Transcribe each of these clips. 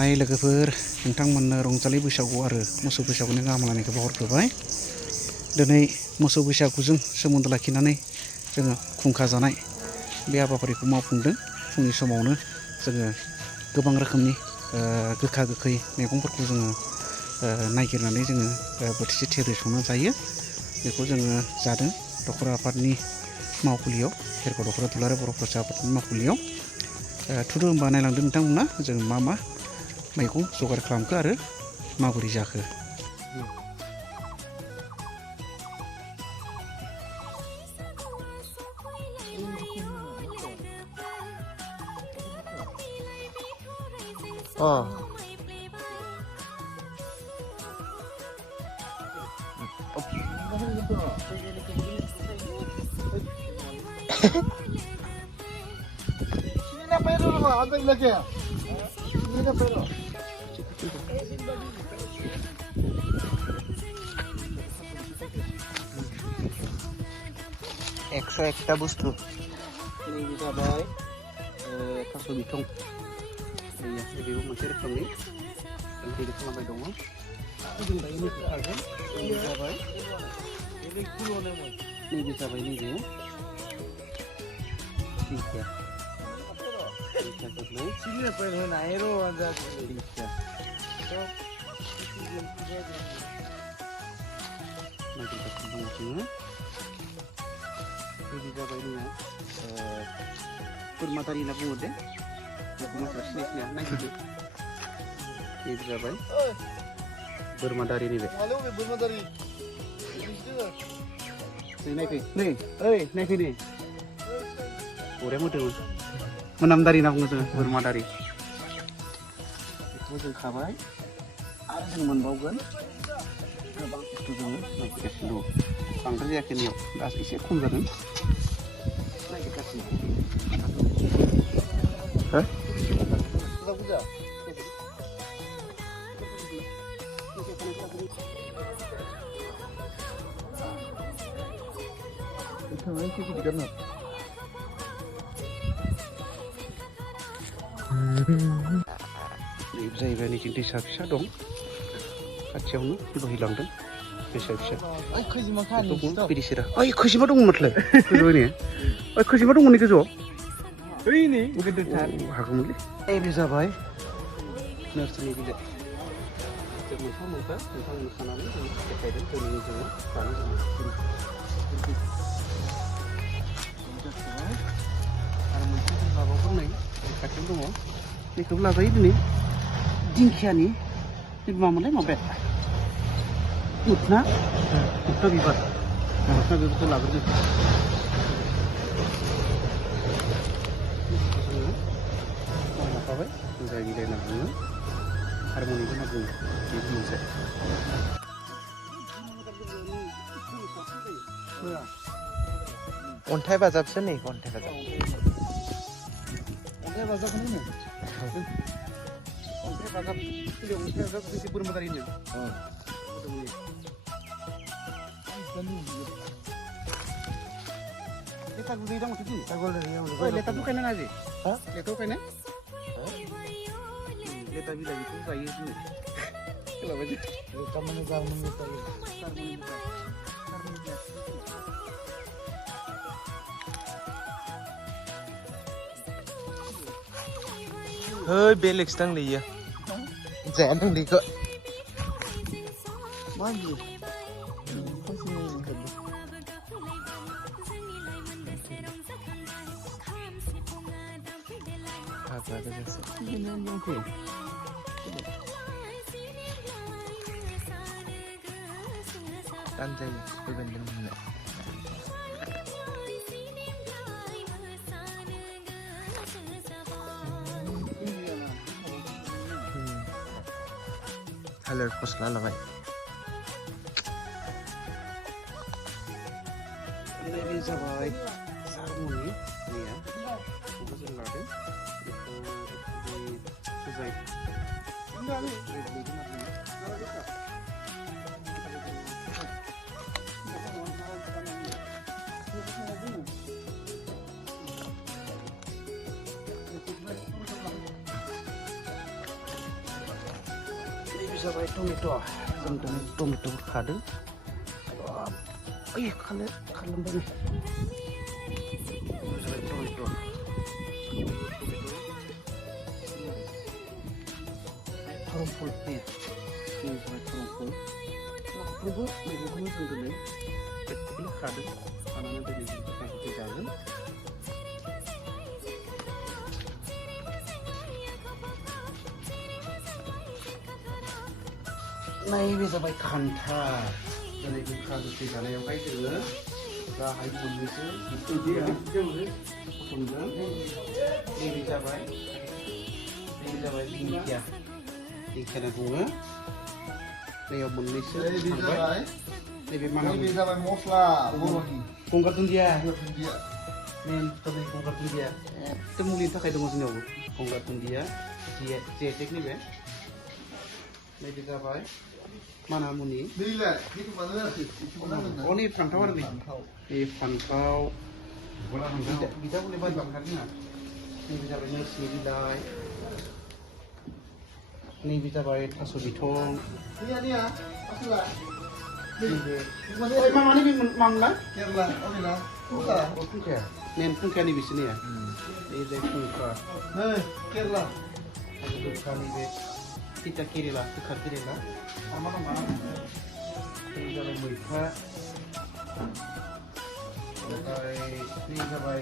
हाय लोगोफोर नोंथांमोननो रंजालि बैसागु आरो मोसौ बैसागुनि गाहाम हामलायनायखौ बावहरग्रोबाय। दिनै मोसौ बैसागुजों सोमोन्दो लाखिनानै जोङो खुंखा जानाय बे हाबाफारिखौ मावफुंदों। फुंनि समावनो जोङो गोबां रोखोमनि गोखा गोखै मैगंफोरखौ जोङो नागिरनानै जोङो बोथिसे थेब्रे संना जायो। बेखौ जोङो जादों दखरा आफादनि मावखुलियाव खेरखा दखरा दुलाराय बर' फरायसा आफादनि मावखुलियाव। थुदो होनबा नायलांदों नोंथांमोना जों मा मैगं जगार खालामखो आरो माबोरै जाखो। एकस' एकटा बुस्थु ini जाबाय थास' बिथं बेबो मोनसे रोखोमनि ओंख्रि खालामबाय दङ। जों दायो नैबे खागोन नैबे जाबाय नैबे दिंखिया ini जाबाय जोंना बोरमादारि होनना बुङो दे मानसिफ्रा सिनाय नागिरदो। नैबे जाबाय बोरमादारि नैबे नायफै नै ओइ नायफै नै बरिया मोदोमो मोनामदारि होनना बुङो जोङो बोरमादारि। बेखौ जों खाबाय आरो जों मोनबावगोन गोबां बुस्थु जोङो नागिरगासिनो दङ। बांद्राय जायाखै नियाव दा एसे खम जादों नागिरगासिनो। हो जाहैबाय नैथिं दैसा फिसा दं खाथियावनो बोहैलांदों दैसा फिसा बिदिसिरा ओइ खैजिमा दंमोन माथो गोजौआव ओइ खैजिमा दंमोन गोजौआव हागौमोनलै। नैबे जाबाय नोरसिंनि बिलाइ जों मोनफा मोनफा खानानै जों देखायदों जोंनि जोङो जानो जोङो आरो मोनसे जों लाबावगोन नै खाथियाव दङ बेखौबो लाजायो दिनै दिंखियानि मामोनलाय माबाया मुथना बिबार बिबारखौ लाग्रोदों। लाफाबाय जाय बिलाइ होनना बुङो हारमनिखौ होनना बुङो बेबो मोनसे अन्थाइ बाजाबसो नै अन्थाइ बाजाबखौनो होनो अन्थाइ बाजाब बेसे बोरमादारि होनो लेखा गुदै दं माथो लेखा बुखायना नाजि लेखा बुखायना लेखा बिलाइ बेखौ जायो दिनै hơi बेलेगसो दांलै इयो जाया दांलै इखो मा होनो दानजायो बेबायदिनो मोननाय थालिर फस्ला लाबाय नैबे जाबाय हारमनि मैया बेखौ जों लादों जाबाय टमेट' जों दिनै टमेट' खादों ओइ खालामबाय नै जाबाय टमेट' धरमफुल नै जाबाय धरमफुल मोनफ्रोमबो मैगंखौनो जों दिनै प्रेक्टिकेलि खादों खानानै दिनै जों गोखा गोखै जागोन नैबे जाबाय खान्थाल दिनै गोखा गोखै जानायावहाय जोङो गाहाय मोननैसो बुथुमदों नैबे जाबाय दिंखिया दिंखियाना बुङो नैयाव मोननैसो थांबाय नैबे जाबाय मस्ला बर'नि गंगार दुन्दिया मेन दिनै गंगार दुन्दिया एकदम मुलिनि थाखाय दङ जोंनियावबो गंगार दुन्दिया जिआइटेक नैबे नैबे जाबाय माना मुनि नै फान्थाव आरो नै फान्थाव बिदा हले बारि बांखार जोंहा नैबे जाबाय नोरसिं बिलाइ नैबे जाबाय थास' बिथं नैबे मामानि बे मामला फुंखाया मेन फुंखाया नैबेसो नैया बे जाय फुंखा केरेला गोखा नैबे तिता केरेला गोखा केरेला मा दं बे जाबाय मैथा ओमफ्राय बे जाबाय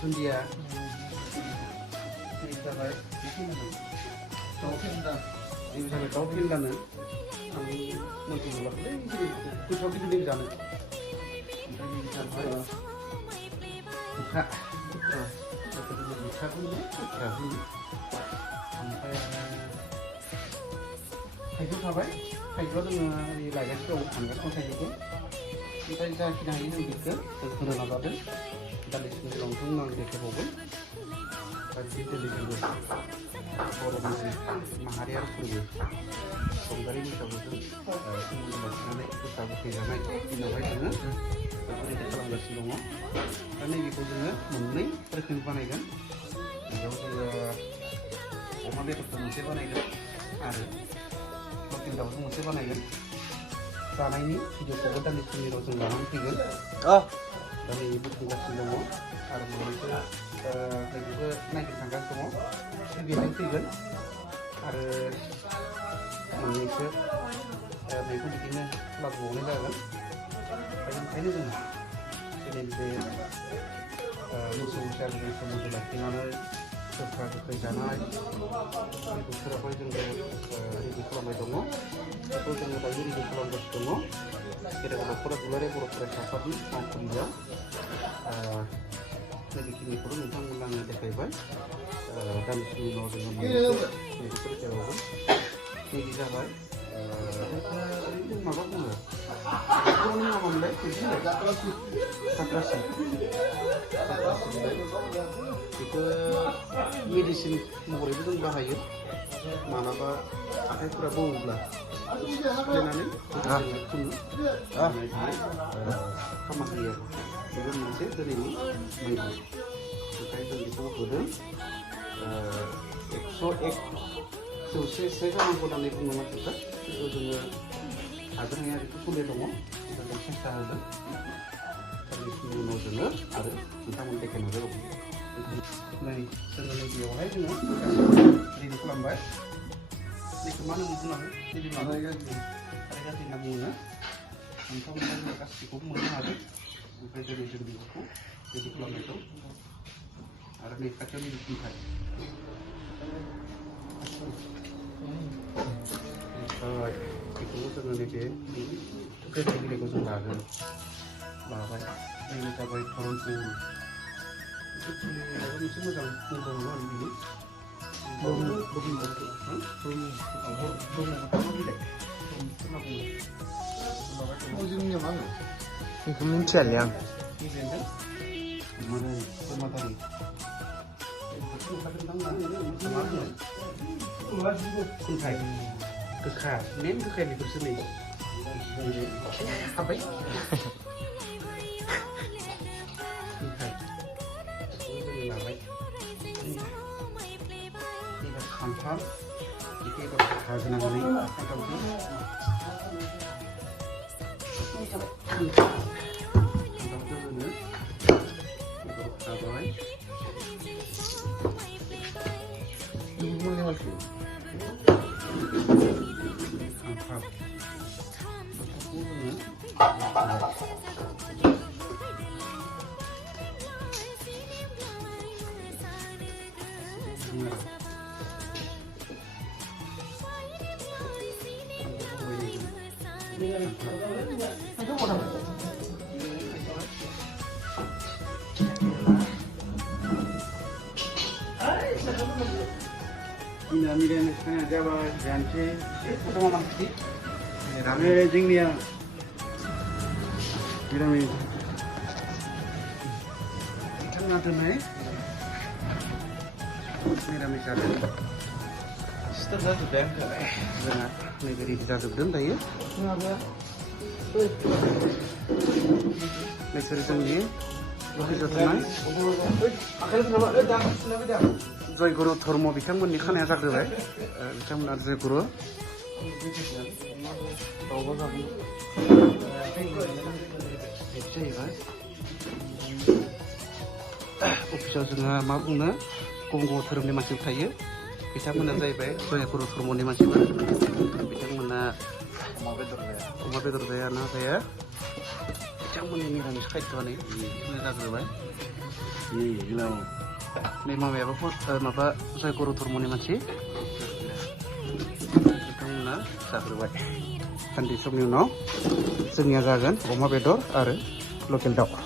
दुन्दिया बे जाबाय दाउ फेन्दानो आं मोनथिजोबाखैलै गोसोआव गिदिर जानो ओमफ्राय बे जाबाय गोखा ओमफ्राय थाइजौ थाबाय थाइजौआ जोङो लायगासिनो दं थांगासिनो थाइजौखौ ओमफ्राय जाखिनि हायो जों बेखौ जों होनो नाजादों दान्दिसेनि उनावथ' आं देखायबावगोन दा दिनै जोङो बर'नि माहारियारि फोरबो रंजालि बैसागुजों सोमोन्दो लाखिनानै गोखा गोखै जानाय दिनावहाय जोङो बेफोरबायदि खालामगासिनो दङ दा नैबेखौ जोङो मोननै रोखोमनि बानायगोन बेयाव जोङो अमा बेदरखौ मोनसे बानायगोन आरो लकेल दाउजों मोनसे बानायगोन जानायनि भिडिअखौबो दान्दिसेनि उनाव जों लानानै फैगोन दा नै बुथुमगासिनो दङ आरो मोननैसो बेखौबो नायगिरनो थांगासिनो दङ बेजों फैगोन आरो मोननैसो मैगं बिदिनो लाबोबावनाय जागोन बेनिखायनो जों दिनै बे मोसौ बैसागुनि सोमोन्दो लाखिनानै गोखा गोखै जानाय बे बोथोरावहाय जोङो रेडि खालामबाय दङ बेखौ जोङो दायो रेडि खालामगासिनो दङ गेदेर गोलावफोरा दुलाराय बर' फरायसा आफादनि मावखुलिया नैबेखिनिखौनो नोंथांमोननो आङो देखायबाय दान्दिसेनि उनाव जोङो नैबेखौ देखायबावगोन नैबे जाबाय ओरैनो माबा बुङो बेखौनो माबामोनलाय खाथ्रासि बिलाइ बेखौ मेडिसिन महरैबो जों बाहायो मालाबा आखाइफोरा बौवोब्ला सिफ्लेनानै फुनो खामानि होयो बेबो मोनसे दिनैनि मैगं ओमफ्राय जों बेखौ होदों 101 जौसे जानांगौ होननानै बुङो मानसिफ्रा खिन्थु जोङो हागोन हाया बेखौ सोलियो दङ जों सेस्था होदों दान्दिसेनि उनाव जोङो आरो नोंथांमोन देखायनो नाजाबावगोन नै जोङो नैबेयावहाय जोङो रेडि खालामबाय बेखौ मा होनो बुंनांगौ रेडि खालामबाय गाज्रि होनना बुङो नोंथांमोना जों गासैखौबो मोननो हागोन ओमफ्राय दिनै जों बेखौ रेडि खालामनायखौ आरो नै खाथियाव नैबे खुन्थाय बेखौबो जोङो नैबे गोखै बिलाइखौ जों लागोन लाबाय नैबे जाबाय धरमफुल माबा मोनसे मोजां मुं दङ आरो बिनि बेखौ मिन्थियालै आं खुन्थाय गोखा मेन गोखाया बेफोरसो नै हाबाय खुन्थाय बेखौ जों लाबाय खान्थाल हागोनानै फान्थावखौ जोङो हाबाय मिरामिसnya जाबाय जानोसै दङ मानसि रामे जोंनिया मिरामिस बिथांमोना दोननाय मिरामिस आरो Stop that to them. जोंहा नैबे रेडि जाजोबदों दायो नोंसोर जोंनि लकेसन थानाय जयगुरु धर्म बिथांमोननि खानाया जाग्रोबाय बिथांमोना जयगुरु जाहैबाय अफिसाव जोङो मा बुङो गुबुन गुबुन धोरोमनि मानसिफोर थायो बिथांमोना जाहैबाय जयगुरु धर्मनि मानसिफोर बिथांमोना अमा बेदर जाया ना जाया बिथांमोननि निरामिस खायद'आनो बिथांमोना जाग्रोबाय नै मामायाबो माबा जयगुरु धर्मनि मानसि बिथांमोना जाग्रोबाय सानसे समनि उनाव जोंनिया जागोन अमा बेदर आरो लकेल दाउ